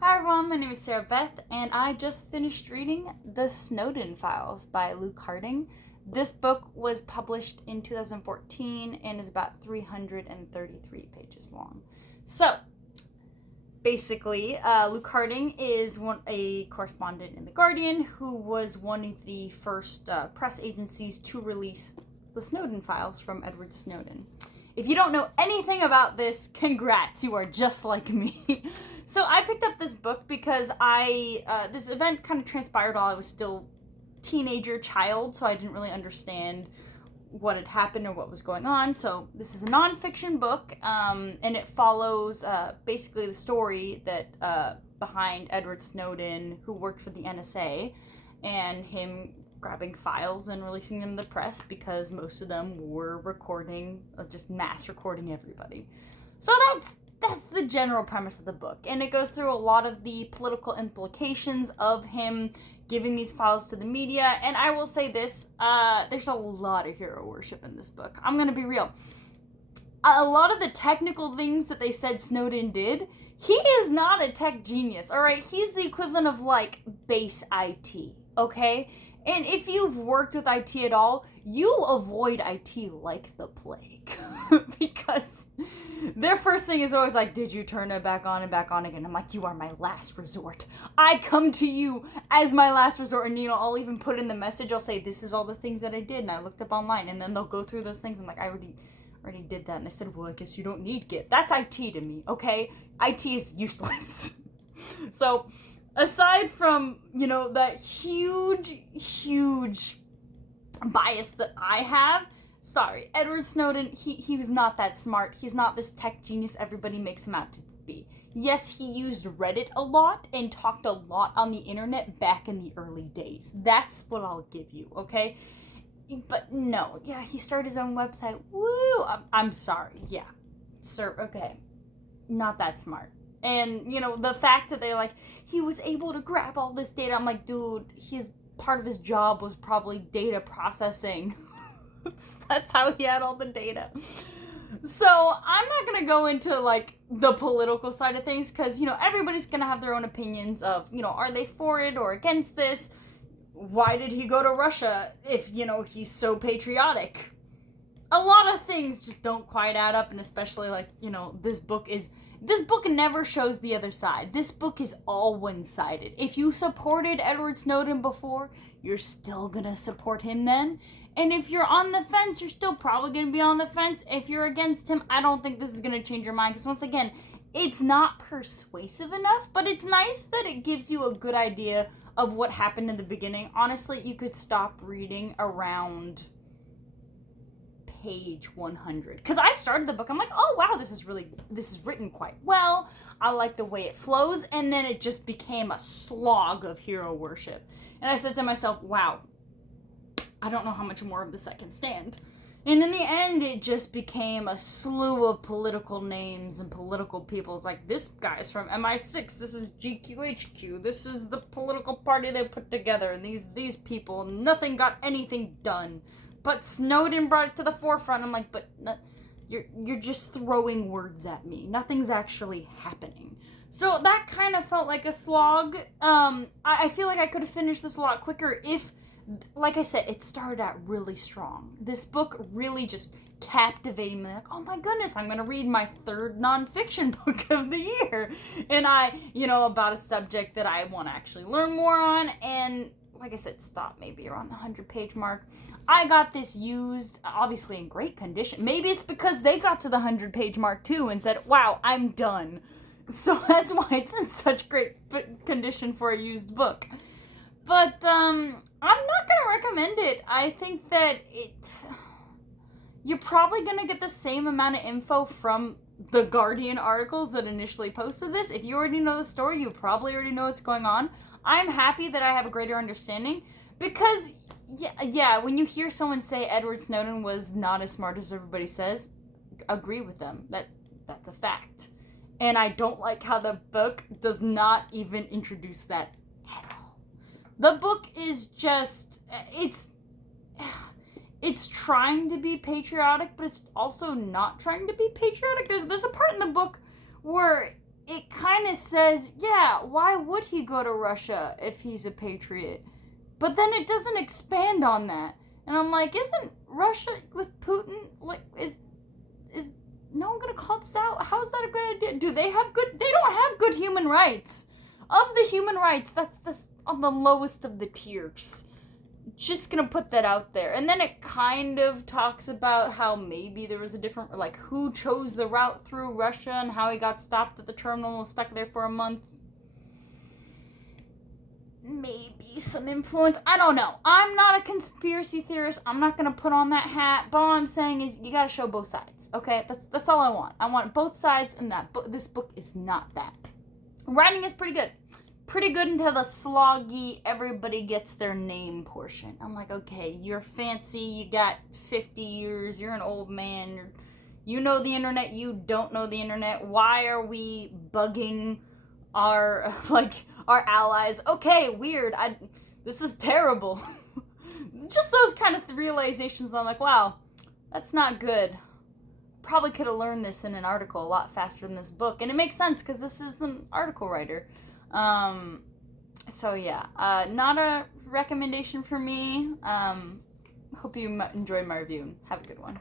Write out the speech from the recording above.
Hi everyone, my name is Sarah Beth, and I just finished reading The Snowden Files by Luke Harding. This book was published in 2014 and is about 333 pages long. So, basically, Luke Harding is a correspondent in The Guardian who was one of the first press agencies to release the Snowden Files from Edward Snowden. If you don't know anything about this, congrats, you are just like me. So I picked up this book because this event kind of transpired while I was still teenager child, so I didn't really understand what had happened or what was going on. So this is a nonfiction book, and it follows basically the story that behind Edward Snowden, who worked for the NSA, and him grabbing files and releasing them to the press because most of them were recording, just mass recording everybody. So that's the general premise of the book, and it goes through a lot of the political implications of him giving these files to the media. And I will say this, there's a lot of hero worship in this book. I'm gonna be real. A lot of the technical things that they said Snowden did, he is not a tech genius, alright? He's the equivalent of, like, base IT, okay? And if you've worked with IT at all, you avoid IT like the plague. Because their first thing is always like, did you turn it back on and back on again? I'm like, you are my last resort. I come to you as my last resort. And, I'll even put in the message, I'll say, this is all the things that I did, and I looked up online. And then they'll go through those things. I'm like, I already did that. And I said, well, I guess you don't need Git. That's IT to me, okay? IT is useless. So, aside from, that huge bias that I have, sorry, Edward Snowden, he was not that smart. He's not this tech genius everybody makes him out to be. Yes, he used Reddit a lot and talked a lot on the internet back in the early days. That's what I'll give you, okay? But no, yeah, he started his own website. Woo! I'm sorry, yeah. Sir, okay. Not that smart. And, the fact that he was able to grab all this data, I'm like, dude, part of his job was probably data processing. That's how he had all the data. So, I'm not gonna go into, the political side of things, because, everybody's gonna have their own opinions of, are they for it or against this? Why did he go to Russia if, he's so patriotic? A lot of things just don't quite add up, and especially, this book never shows the other side. This book is all one-sided. If you supported Edward Snowden before, you're still gonna support him then. And if you're on the fence, you're still probably gonna be on the fence. If you're against him, I don't think this is gonna change your mind. Because once again, it's not persuasive enough, but it's nice that it gives you a good idea of what happened in the beginning. Honestly, you could stop reading around page 100, because I started the book, I'm like, oh wow, this is written quite well, I like the way it flows, and then it just became a slog of hero worship, and I said to myself, wow, I don't know how much more of this I can stand. And in the end, it just became a slew of political names and political people. It's like, this guy's from MI6, this is GQHQ, this is the political party they put together, and these people, nothing got anything done. But Snowden brought it to the forefront. I'm like, but you're just throwing words at me. Nothing's actually happening. So that kind of felt like a slog. I feel like I could have finished this a lot quicker if, like I said, it started out really strong. This book really just captivated me. Like, oh my goodness, I'm going to read my third nonfiction book of the year. And about a subject that I want to actually learn more on. And like I said, stop maybe around the 100-page mark. I got this used, obviously in great condition. Maybe it's because they got to the 100-page mark too and said, wow, I'm done. So that's why it's in such great condition for a used book. But I'm not going to recommend it. I think that you're probably going to get the same amount of info from the Guardian articles that initially posted this. If you already know the story, you probably already know what's going on. I'm happy that I have a greater understanding, because yeah, when you hear someone say Edward Snowden was not as smart as everybody says, agree with them. That's a fact. And I don't like how the book does not even introduce that at all. The book is just, it's trying to be patriotic, but it's also not trying to be patriotic. There's a part in the book where it kind of says, yeah, why would he go to Russia if he's a patriot? But then it doesn't expand on that. And I'm like, isn't Russia with Putin, like, is no one gonna call this out? How is that a good idea? Do they have good, they don't have good human rights. Of the human rights, that's on the lowest of the tiers. Just gonna put that out there. And then it kind of talks about how maybe there was a different, like, who chose the route through Russia and how he got stopped at the terminal and was stuck there for a month. Maybe some influence. I don't know. I'm not a conspiracy theorist. I'm not gonna put on that hat. But all I'm saying is you gotta show both sides. Okay, that's all I want. I want both sides, and that this book is not that. Writing is pretty good. Pretty good until the sloggy everybody gets their name portion. I'm like, okay, you're fancy. You got 50 years. You're an old man. You know the internet. You don't know the internet. Why are we bugging our allies? Okay, weird. This is terrible. Just those kind of realizations. I'm like, wow, that's not good. Probably could have learned this in an article a lot faster than this book, and it makes sense because this is an article writer. So yeah, not a recommendation for me. Hope you enjoyed my review. Have a good one.